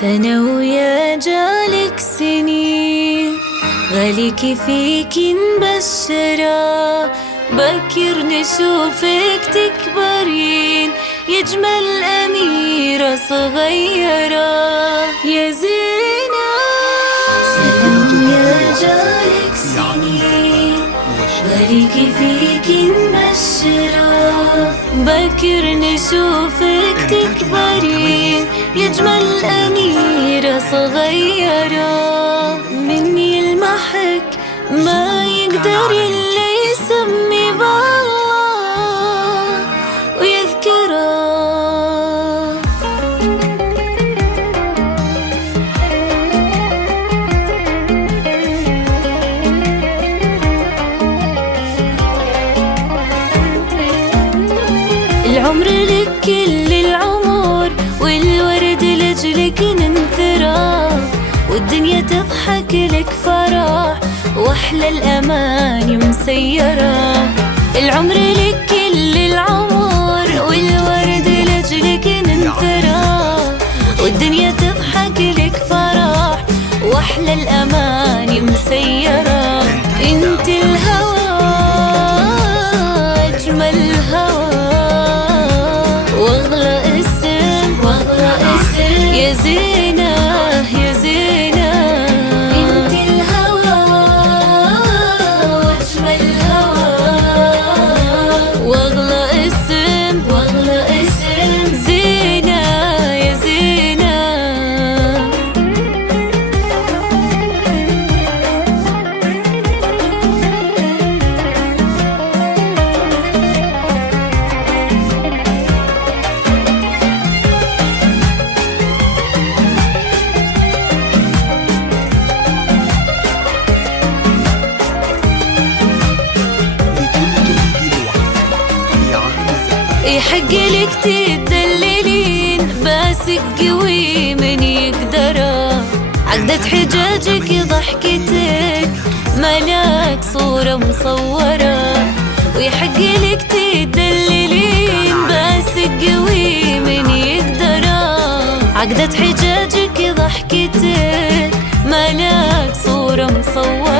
سنة ويا جالك سنين، غاليكي فيكي مبشرة، بكر نشوفك تكبرين، يجمل أميرة صغيرة يا زينة. سنة ويا جالك سنين، غاليكي فيكي مبشرة، بكر نشوفك تكبرين، يجمل أميرة صغيرة. من يلمحك ما يقدر إلا يسمي بالله ويذكره. العمر لك كل العمر، والورد لجلك ننثره، والدنيا تضحك لك فرح، واحلى الاماني مسيره. العمر لك كل العمر، والورد لجلك ننثره، والدنيا تضحك لك فرح، واحلى الاماني مسيره. انت الهوى اجمل الهوى، واغلى اسم يا زينة يا زينة. انت الهوى واجمل الهوى، واغلى اسم زينة يا زينة. يحق لك تدللين، باسك قوي من يقدره، عقدة حجاجك ضحكتك ملاك صورة مصورة. ويحق لك تدللين، باسك قوي من يقدره، عقدة حجاجك ضحكتك ملاك صورة مصورة.